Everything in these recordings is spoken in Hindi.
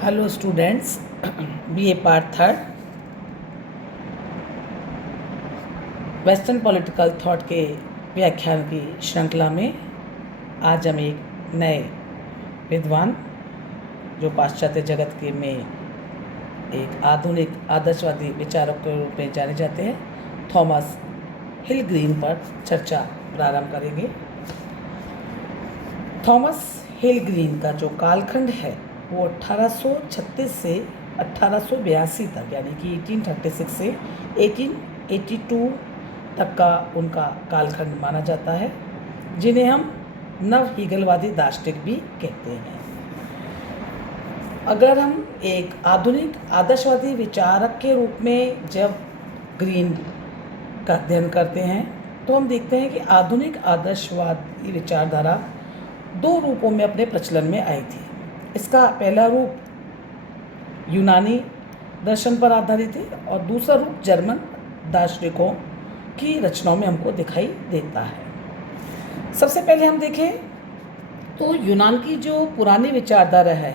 Hello students, BA part third western political thought के व्याख्यान की श्रृंखला में आज हम एक नए विद्वान जो पाश्चात्य जगत के में एक आधुनिक आदर्शवादी विचारक के रूप में जाने जाते हैं, थॉमस हिल ग्रीन पर चर्चा प्रारंभ करेंगे। थॉमस हिल ग्रीन का जो कालखंड है वो 1836 से 1882 तक, यानी कि 1836 से 1882 तक का उनका कालखंड माना जाता है, जिन्हें हम नव हीगलवादी दार्शनिक भी कहते हैं। अगर हम एक आधुनिक आदर्शवादी विचारक के रूप में जब ग्रीन का अध्ययन करते हैं तो हम देखते हैं कि आधुनिक आदर्शवादी विचारधारा दो रूपों में अपने प्रचलन में आई थी। इसका पहला रूप यूनानी दर्शन पर आधारित है और दूसरा रूप जर्मन दार्शनिकों की रचनाओं में हमको दिखाई देता है। सबसे पहले हम देखें तो यूनान की जो पुरानी विचारधारा है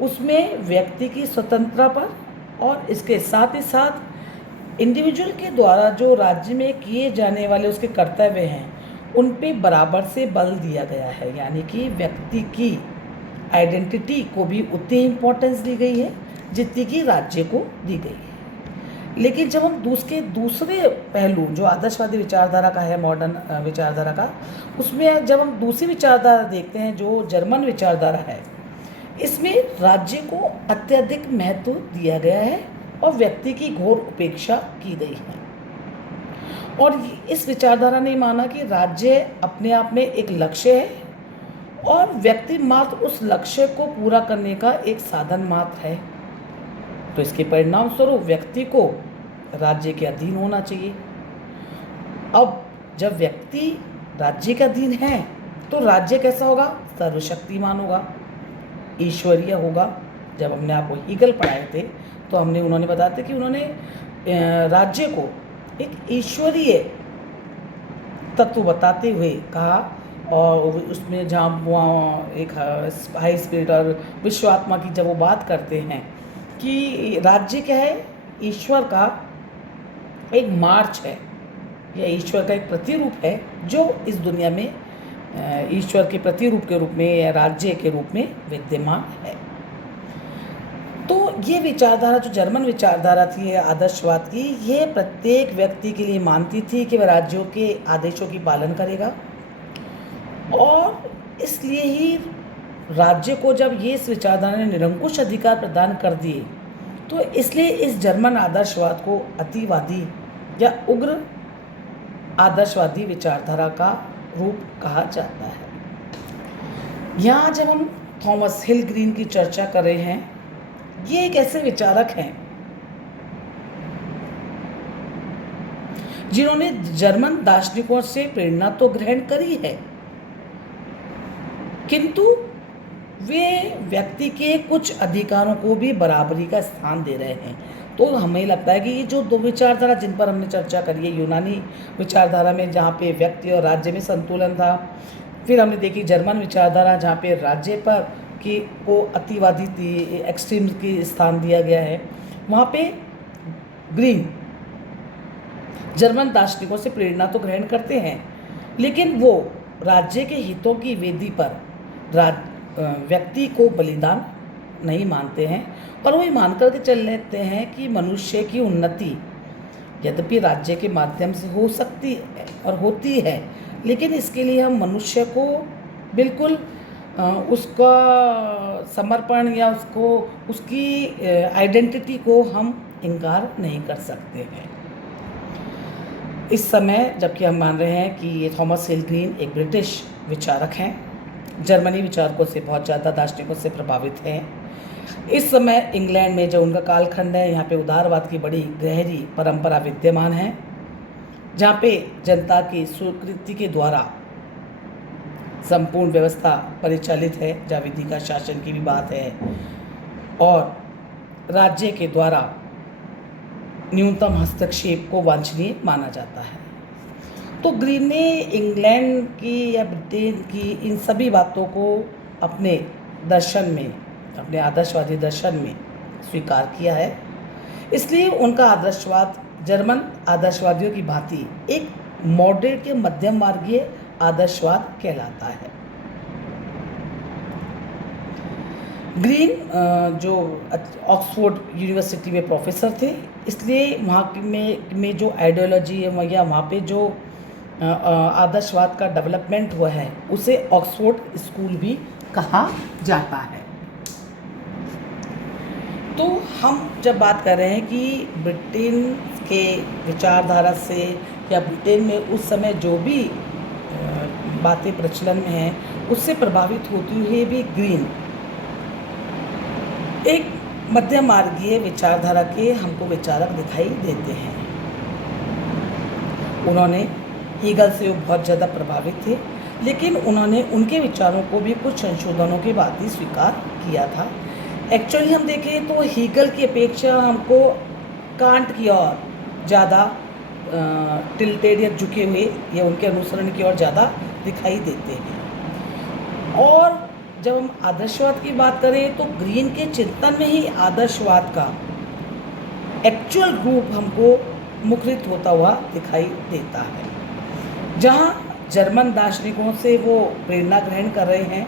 उसमें व्यक्ति की स्वतंत्रता पर और इसके साथ ही साथ इंडिविजुअल के द्वारा जो राज्य में किए जाने वाले उसके कर्तव्य हैं उन पे बराबर से बल दिया गया है, यानी कि व्यक्ति की आइडेंटिटी को भी उतनी इम्पोर्टेंस दी गई है जितनी कि राज्य को दी गई है। लेकिन जब हम दूसरे पहलू जो आदर्शवादी विचारधारा का है, मॉडर्न विचारधारा का, उसमें जब हम दूसरी विचारधारा देखते हैं जो जर्मन विचारधारा है, इसमें राज्य को अत्यधिक महत्व दिया गया है और व्यक्ति की घोर उपेक्षा की गई है। और इस विचारधारा ने माना कि राज्य अपने आप में एक लक्ष्य है और व्यक्ति मात्र उस लक्ष्य को पूरा करने का एक साधन मात्र है। तो इसके परिणाम स्वरूप व्यक्ति को राज्य के अधीन होना चाहिए। अब जब व्यक्ति राज्य के अधीन है तो राज्य कैसा होगा? सर्वशक्तिमान होगा, ईश्वरीय होगा। जब हमने आपको हीगल पढ़ाए थे तो उन्होंने बताया था कि उन्होंने राज्य को एक ईश्वरीय तत्व बताते हुए कहा, और उसमें जहाँ एक हाई स्पिरिट और विश्व आत्मा की जब वो बात करते हैं कि राज्य क्या है? ईश्वर का एक मार्च है या ईश्वर का एक प्रतिरूप है जो इस दुनिया में ईश्वर के प्रतिरूप के रूप में या राज्य के रूप में विद्यमान है। तो ये विचारधारा जो जर्मन विचारधारा थी आदर्शवाद की, ये प्रत्येक व्यक्ति के लिए मानती थी कि वह राज्यों के आदेशों की पालन करेगा, और इसलिए ही राज्य को जब ये इस विचारधारा ने निरंकुश अधिकार प्रदान कर दिए तो इसलिए इस जर्मन आदर्शवाद को अतिवादी या उग्र आदर्शवादी विचारधारा का रूप कहा जाता है। यहाँ जब हम थॉमस हिल ग्रीन की चर्चा कर रहे हैं, ये एक ऐसे विचारक हैं जिन्होंने जर्मन दार्शनिकों से प्रेरणा तो ग्रहण करी है, किंतु वे व्यक्ति के कुछ अधिकारों को भी बराबरी का स्थान दे रहे हैं। तो हमें लगता है कि ये जो दो विचारधारा जिन पर हमने चर्चा करी है, यूनानी विचारधारा में जहाँ पे व्यक्ति और राज्य में संतुलन था, फिर हमने देखी जर्मन विचारधारा जहाँ पे राज्य पर को अतिवादी एक्सट्रीम की स्थान दिया गया है, वहाँ पे ग्रीन जर्मन दार्शनिकों से प्रेरणा तो ग्रहण करते हैं, लेकिन वो राज्य के हितों की वेदी पर व्यक्ति को बलिदान नहीं मानते हैं, और वो मान करके चल लेते हैं कि मनुष्य की उन्नति यद्यपि राज्य के माध्यम से हो सकती है और होती है, लेकिन इसके लिए हम मनुष्य को बिल्कुल उसका समर्पण या उसकी आइडेंटिटी को हम इनकार नहीं कर सकते हैं। इस समय जबकि हम मान रहे हैं कि ये थॉमस हिल ग्रीन एक ब्रिटिश विचारक हैं, जर्मनी विचारकों से बहुत ज़्यादा दार्शनिकों से प्रभावित हैं। इस समय इंग्लैंड में जो उनका कालखंड है, यहाँ पे उदारवाद की बड़ी गहरी परंपरा विद्यमान है, जहाँ पे जनता की स्वीकृति के द्वारा संपूर्ण व्यवस्था परिचालित है, जहाँ विधि का शासन की भी बात है और राज्य के द्वारा न्यूनतम हस्तक्षेप को वांछनीय माना जाता है। तो ग्रीन ने इंग्लैंड की या ब्रिटेन की इन सभी बातों को अपने दर्शन में अपने आदर्शवादी दर्शन में स्वीकार किया है। इसलिए उनका आदर्शवाद जर्मन आदर्शवादियों की भांति एक मॉडरेट के मध्यम मार्गीय आदर्शवाद कहलाता है। ग्रीन जो ऑक्सफोर्ड यूनिवर्सिटी में प्रोफेसर थे, इसलिए वहाँ में जो आइडियोलॉजी है या वहाँ पे जो आदर्शवाद का डेवलपमेंट हुआ है उसे ऑक्सफोर्ड स्कूल भी कहा जाता है। तो हम जब बात कर रहे हैं कि ब्रिटेन के विचारधारा से या ब्रिटेन में उस समय जो भी बातें प्रचलन में हैं उससे प्रभावित होती हुई भी ग्रीन एक मध्यम मार्गीय विचारधारा के हमको विचारक दिखाई देते हैं। उन्होंने हीगल से बहुत ज़्यादा प्रभावित थे, लेकिन उन्होंने उनके विचारों को भी कुछ संशोधनों के बाद ही स्वीकार किया था। एक्चुअली हम देखें तो हीगल की अपेक्षा हमको कांट की ओर ज़्यादा टिल्टेड या झुके हुए या उनके अनुसरण की ओर ज़्यादा दिखाई देते हैं। और जब हम आदर्शवाद की बात करें तो ग्रीन के चिंतन में ही आदर्शवाद का एक्चुअल रूप हमको मुखरित होता हुआ दिखाई देता है, जहाँ जर्मन दार्शनिकों से वो प्रेरणा ग्रहण कर रहे हैं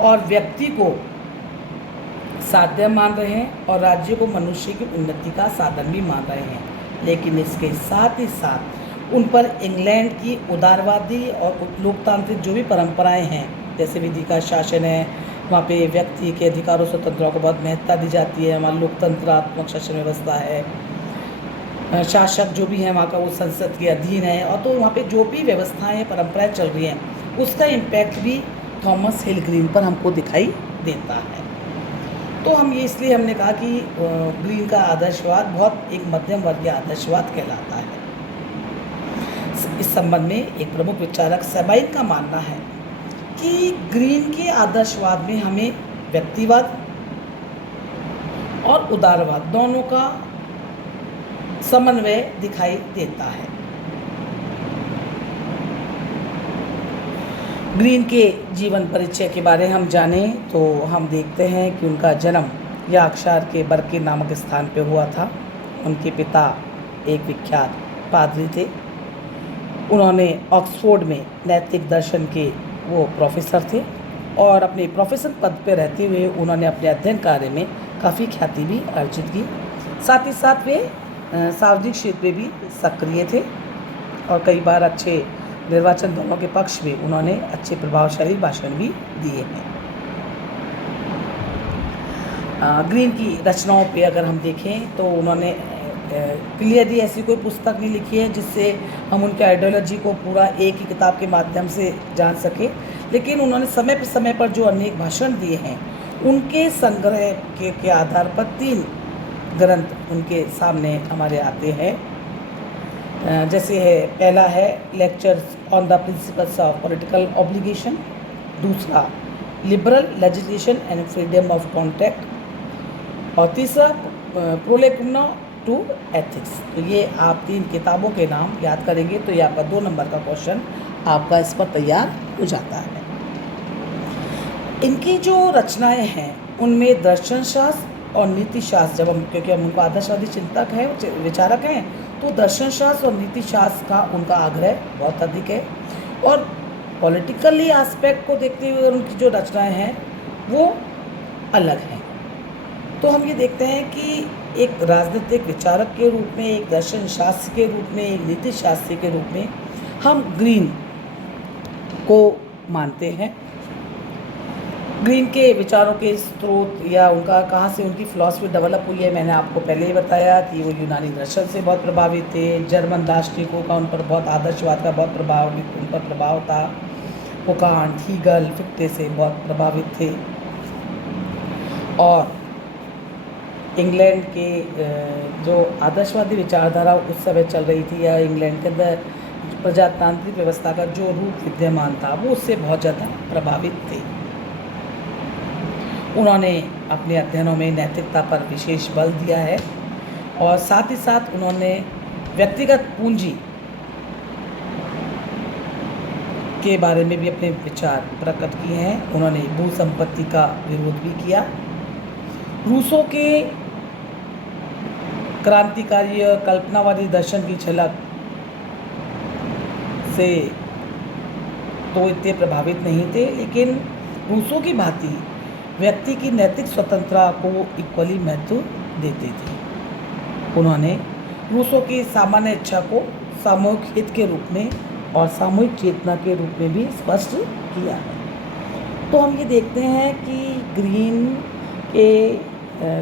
और व्यक्ति को साध्य मान रहे हैं और राज्य को मनुष्य की उन्नति का साधन भी मान रहे हैं। लेकिन इसके साथ ही साथ उन पर इंग्लैंड की उदारवादी और लोकतांत्रिक जो भी परंपराएं हैं, जैसे विधि का शासन है, वहाँ पे व्यक्ति के अधिकारों स्वतंत्रता को बहुत महत्ता दी जाती है। वहाँ लोकतंत्रात्मक शासन व्यवस्था है, शासक जो भी है वहाँ का वो संसद के अधीन है, और तो वहाँ पे जो भी व्यवस्थाएं परंपराएं चल रही हैं उसका इम्पैक्ट भी थॉमस हिल ग्रीन पर हमको दिखाई देता है। तो हम ये इसलिए हमने कहा कि ग्रीन का आदर्शवाद बहुत एक मध्यम वर्गीय आदर्शवाद कहलाता है। इस संबंध में एक प्रमुख विचारक सेबाइन का मानना है कि ग्रीन के आदर्शवाद में हमें व्यक्तिवाद और उदारवाद दोनों का समन्वय दिखाई देता है। ग्रीन के जीवन परिचय के बारे में हम जानें तो हम देखते हैं कि उनका जन्म यॉर्कशायर के बर्के नामक स्थान पर हुआ था। उनके पिता एक विख्यात पादरी थे। उन्होंने ऑक्सफोर्ड में नैतिक दर्शन के वो प्रोफेसर थे और अपने प्रोफेसर पद पर रहते हुए उन्होंने अपने अध्ययन कार्य में काफ़ी ख्याति भी अर्जित की। साथ ही साथ वे सार्वजनिक क्षेत्र में भी सक्रिय थे और कई बार अच्छे निर्वाचन दलों के पक्ष में उन्होंने अच्छे प्रभावशाली भाषण भी दिए हैं। ग्रीन की रचनाओं पे अगर हम देखें तो उन्होंने क्लियरली ऐसी कोई पुस्तक नहीं लिखी है जिससे हम उनके आइडियोलॉजी को पूरा एक ही किताब के माध्यम से जान सके, लेकिन उन्होंने समय पर जो अनेक भाषण दिए हैं उनके संग्रह के आधार पर 3 ग्रंथ उनके सामने हमारे आते हैं। जैसे है, पहला है lectures on the principles of political obligation, दूसरा liberal legislation and freedom of contract और तीसरा प्रोलेगुमेना टू एथिक्स। तो ये आप 3 किताबों के नाम याद करेंगे तो ये आपका 2 नंबर का क्वेश्चन आपका इस पर तैयार हो जाता है। इनकी जो रचनाएं हैं उनमें दर्शन शास्त्र और नीति शास्त्र, जब हम क्योंकि हम उनको आदर्शवादी चिंतक हैं, विचारक हैं, तो दर्शन शास्त्र और नीति शास्त्र का उनका आग्रह बहुत अधिक है और पॉलिटिकली एस्पेक्ट को देखते हुए उनकी जो रचनाएं हैं वो अलग हैं। तो हम ये देखते हैं कि एक राजनीतिक विचारक के रूप में, एक दर्शन शास्त्र के रूप में, एक नीति शास्त्री के रूप में हम ग्रीन को मानते हैं। ग्रीन के विचारों के स्रोत या उनका कहाँ से उनकी फ़िलॉसफी डेवलप हुई है, मैंने आपको पहले ही बताया कि वो यूनानी दर्शन से बहुत प्रभावित थे। जर्मन दार्शनिकों का उन पर बहुत आदर्शवाद का बहुत उन पर प्रभाव था। वो कांट, हीगल, फिक्टे से बहुत प्रभावित थे और इंग्लैंड के जो आदर्शवादी विचारधारा उस समय चल रही थी या इंग्लैंड के अंदर प्रजातांत्रिक व्यवस्था का जो रूप विद्यमान था वो उससे बहुत ज़्यादा प्रभावित थे। उन्होंने अपने अध्ययनों में नैतिकता पर विशेष बल दिया है और साथ ही साथ उन्होंने व्यक्तिगत पूंजी के बारे में भी अपने विचार प्रकट किए हैं। उन्होंने भू संपत्ति का विरोध भी किया। रूसों के क्रांतिकारी कल्पनावादी दर्शन की झलक से तो इतने प्रभावित नहीं थे, लेकिन रूसों की भांति व्यक्ति की नैतिक स्वतंत्रता को इक्वली महत्व देते थे। उन्होंने रूसों की सामान्य इच्छा को सामूहिक हित के रूप में और सामूहिक चेतना के रूप में भी स्पष्ट किया है। तो हम ये देखते हैं कि ग्रीन के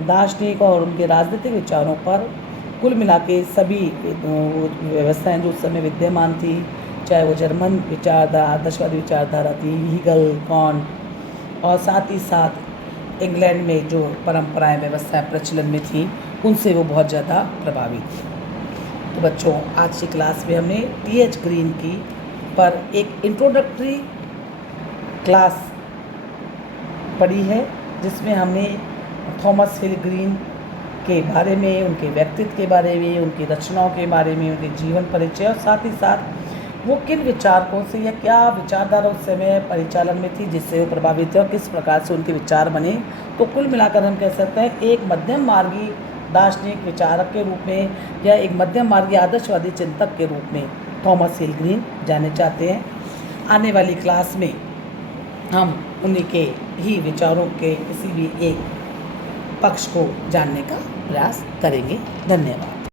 दार्शनिक और उनके राजनीतिक विचारों पर कुल मिला के सभी व्यवस्थाएं जो उस समय विद्यमान थी, चाहे वो जर्मन विचारधारा, आदर्शवादी विचारधारा थी, हीगल, कांट, और साथ ही साथ इंग्लैंड में जो परंपराएं व्यवस्थाएं प्रचलन में थी, उनसे वो बहुत ज़्यादा प्रभावित थी। तो बच्चों, आज की क्लास में हमने टी.एच. ग्रीन की पर एक इंट्रोडक्टरी क्लास पढ़ी है, जिसमें हमने थॉमस हिल ग्रीन के बारे में, उनके व्यक्तित्व के बारे में, उनकी रचनाओं के बारे में, उनके जीवन परिचय और साथ ही साथ वो किन विचारकों से या क्या विचारधारा उस समय परिचालन में थी जिससे वो प्रभावित थे और किस प्रकार से उनके विचार बने। तो कुल मिलाकर हम कह सकते हैं एक मध्यम मार्गी दार्शनिक विचारक के रूप में या एक मध्यम मार्गी आदर्शवादी चिंतक के रूप में थॉमस हिल ग्रीन जाने चाहते हैं। आने वाली क्लास में हम उन्हीं के ही विचारों के किसी भी एक पक्ष को जानने का प्रयास करेंगे। धन्यवाद।